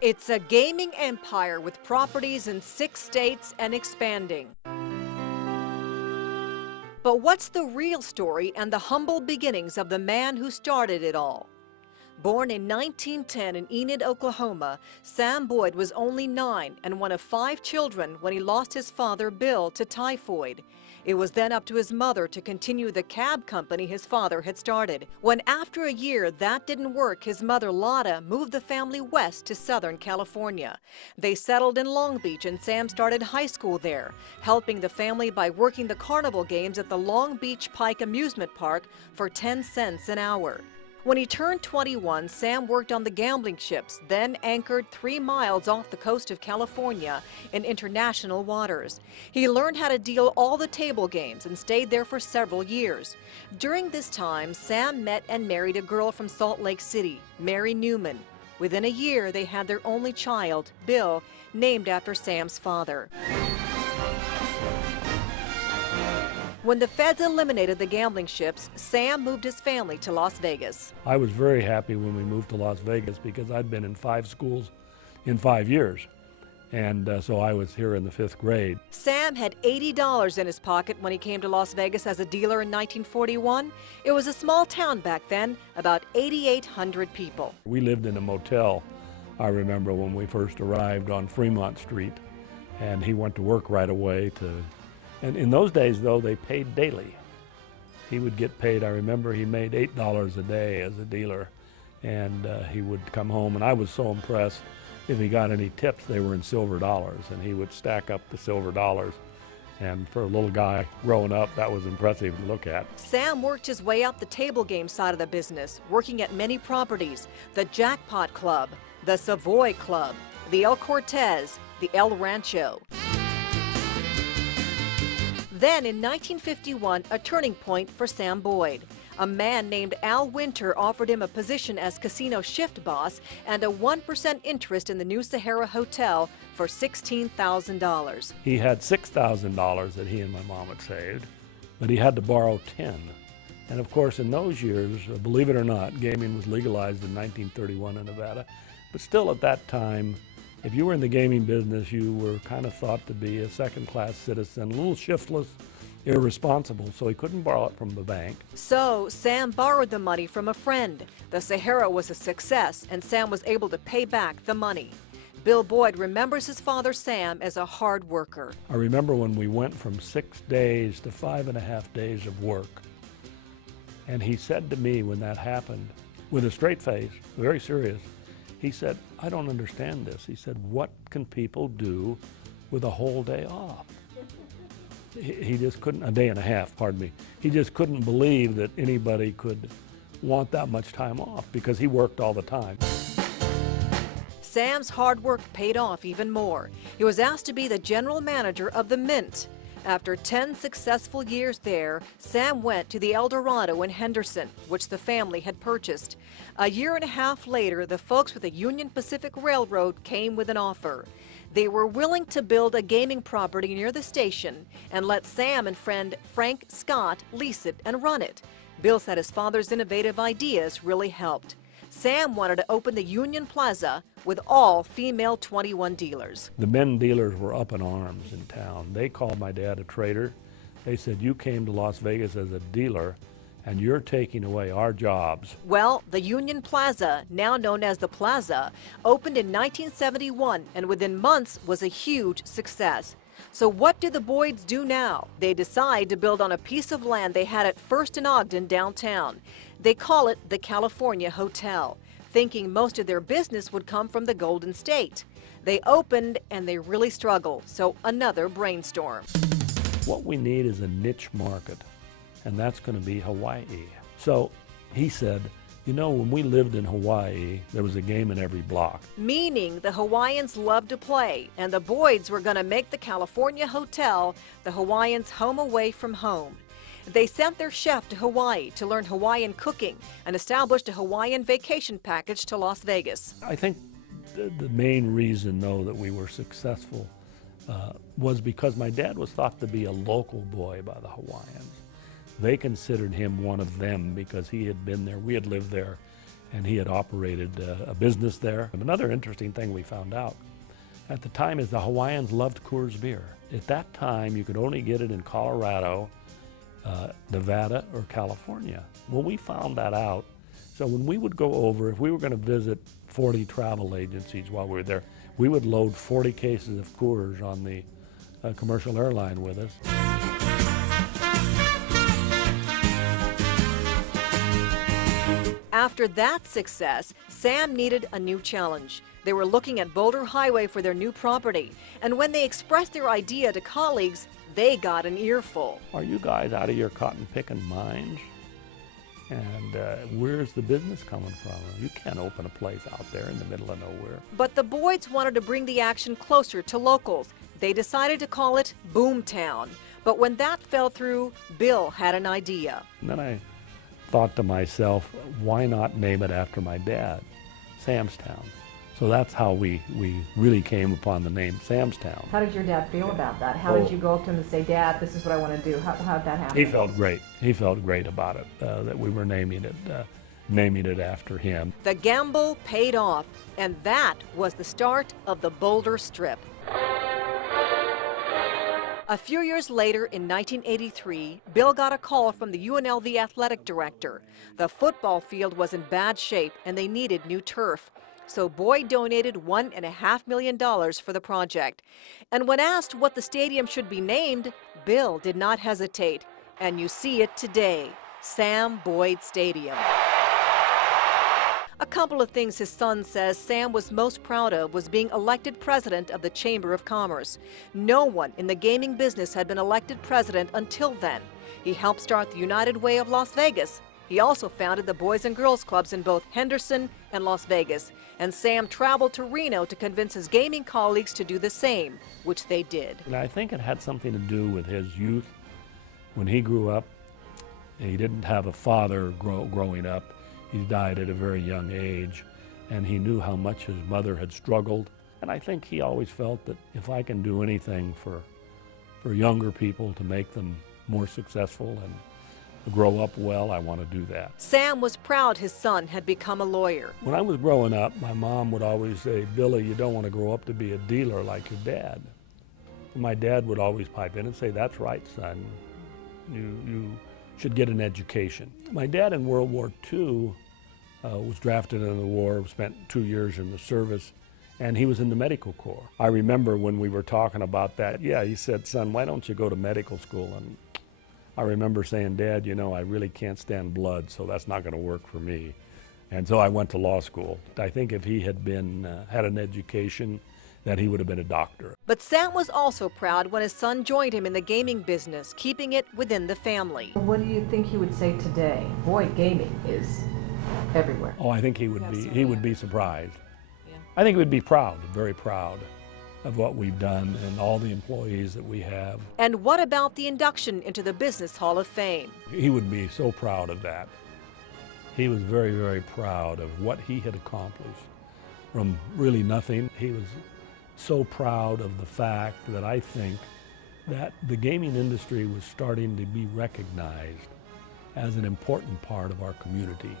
It's a gaming empire with properties in 6 states and expanding. But what's the real story and the humble beginnings of the man who started it all? Born in 1910 in Enid, Oklahoma, SamBoyd was only 9 and one of 5 children when he lost his father, Bill, to typhoid. It was then up to his mother to continue the cab company his father had started. When after a year that didn't work, his mother, Lotta, moved the family west to Southern California. They settled in Long Beach and Sam started high school there, helping the family by working the carnival games at the Long Beach Pike Amusement Park for 10 cents an hour. When he turned 21, Sam worked on the gambling ships, then anchored 3 miles off the coast of California in international waters. He learned how to deal all the table games and stayed there for several years. During this time, Sam met and married a girl from Salt Lake City, Mary Newman. Within a year, they had their only child, Bill, named after Sam's father. When the feds eliminated the gambling ships, Sam moved his family to Las Vegas. I was very happy when we moved to Las Vegas because I'd been in 5 schools in 5 years. And so I was here in the 5th grade. Sam had $80 in his pocket when he came to Las Vegas as a dealer in 1941. It was a small town back then, about 8,800 people. We lived in a motel, I remember, when we first arrived on Fremont Street. And he went to work right away And in those days, though, they paid daily. He would get paid, I remember he made $8 a day as a dealer, and he would come home, and I was so impressed. If he got any tips, they were in silver dollars, and he would stack up the silver dollars. And for a little guy growing up, that was impressive to look at. Sam worked his way up the table game side of the business, working at many properties: the Jackpot Club, the Savoy Club, the El Cortez, the El Rancho. Then in 1951, a turning point for SamBoyd. A man named Al Winter offered him a position as casino shift boss and a 1% interest in the New Sahara Hotel for $16,000. He had $6,000 that he and my mom had saved, but he had to borrow 10. And of course, in those years, believe it or not, gaming was legalized in 1931 in Nevada. But still at that time, if you were in the gaming business, you were kind of thought to be a second-class citizen, a little shiftless, irresponsible, so he couldn't borrow it from the bank. So Sam borrowed the money from a friend. The Sahara was a success, and Sam was able to pay back the money. Bill Boyd remembers his father, Sam, as a hard worker. I remember when we went from 6 days to 5.5 days of work, and he said to me when that happened, with a straight face, very serious, he said, "I don't understand this." He said, "What can people do with a whole day off?" He just couldn't, a day and a half, pardon me. He just couldn't believe that anybody could want that much time off because he worked all the time. Sam's hard work paid off even more. He was asked to be the general manager of the Mint. After 10 successful years there, Sam went to the El Dorado in Henderson, which the family had purchased. A year and a half later, the folks with the Union Pacific Railroad came with an offer. They were willing to build a gaming property near the station and let Sam and friend Frank Scott lease it and run it. Bill said his father's innovative ideas really helped. Sam wanted to open the Union Plaza with all female 21 dealers. The men dealers were up in arms in town. They called my dad a traitor. They said, "You came to Las Vegas as a dealer and you're taking away our jobs." Well, the Union Plaza, now known as the Plaza, opened in 1971 and within months was a huge success. So what do the Boyds do now? They decide to build on a piece of land they had at First and Ogden downtown. They call it the California Hotel, thinking most of their business would come from the Golden State. They opened and they really struggle, so another brainstorm. What we need is a niche market, and that's going to be Hawaii. So he said, "You know, when we lived in Hawaii, there was a game in every block." Meaning the Hawaiians loved to play, and the Boyds were going to make the California Hotel the Hawaiians' home away from home. They sent their chef to Hawaii to learn Hawaiian cooking and established a Hawaiian vacation package to Las Vegas. I think the main reason, though, that we were successful was because my dad was thought to be a local boy by the Hawaiians. They considered him one of them because he had been there, we had lived there, and he had operated a business there. Another interesting thing we found out at the time is the Hawaiians loved Coors beer. At that time, you could only get it in Colorado, Nevada, or California. Well, we found that out. So when we would go over, if we were going to visit 40 travel agencies while we were there, we would load 40 cases of Coors on the commercial airline with us. After that success, Sam needed a new challenge. They were looking at Boulder Highway for their new property, and when they expressed their idea to colleagues, they got an earful. Are you guys out of your cotton picking minds? And where's the business coming from? You can't open a place out there in the middle of nowhere. But the Boyds wanted to bring the action closer to locals. They decided to call it Boomtown. But when that fell through, Bill had an idea. And then I thought to myself, why not name it after my dad, Samstown? So that's how we really came upon the name Samstown. How did your dad feel about that? How did you go up to him and say, Dad, this is what I want to do? How did that happen? He felt great. He felt great about it, that we were naming it after him. The gamble paid off, and that was the start of the Boulder Strip. A few years later, in 1983, Bill got a call from the UNLV athletic director. The football field was in bad shape, and they needed new turf. So Boyd donated $1.5 million for the project. And when asked what the stadium should be named, Bill did not hesitate. And you see it today, SamBoyd Stadium. A couple of things his son says Sam was most proud of was being elected president of the Chamber of Commerce. No one in the gaming business had been elected president until then. He helped start the United Way of Las Vegas. He also founded the Boys and Girls Clubs in both Henderson and Las Vegas. And Sam traveled to Reno to convince his gaming colleagues to do the same, which they did. And I think it had something to do with his youth. When he grew up, he didn't have a father growing up. He died at a very young age, and he knew how much his mother had struggled. And I think he always felt that if I can do anything for younger people to make them more successful and grow up well, I want to do that. Sam was proud his son had become a lawyer. When I was growing up, my mom would always say, Billy, you don't want to grow up to be a dealer like your dad. And my dad would always pipe in and say, that's right, son. You should get an education. My dad in World War II was drafted into the war, spent 2 years in the service, and he was in the medical corps. I remember when we were talking about that, he said, son, why don't you go to medical school? And I remember saying, Dad, you know, I really can't stand blood, so that's not going to work for me. And so I went to law school. I think if he had had an education, that he would have been a doctor. But Sam was also proud when his son joined him in the gaming business, keeping it within the family. What do you think he would say today? Boy, gaming is everywhere. Oh, I think he would be surprised. Yeah. I think he would be proud, very proud of what we've done and all the employees that we have. And what about the induction into the Business Hall of Fame? He would be so proud of that. He was very, very proud of what he had accomplished from really nothing. He was so proud of the fact that I think that the gaming industry was starting to be recognized as an important part of our community.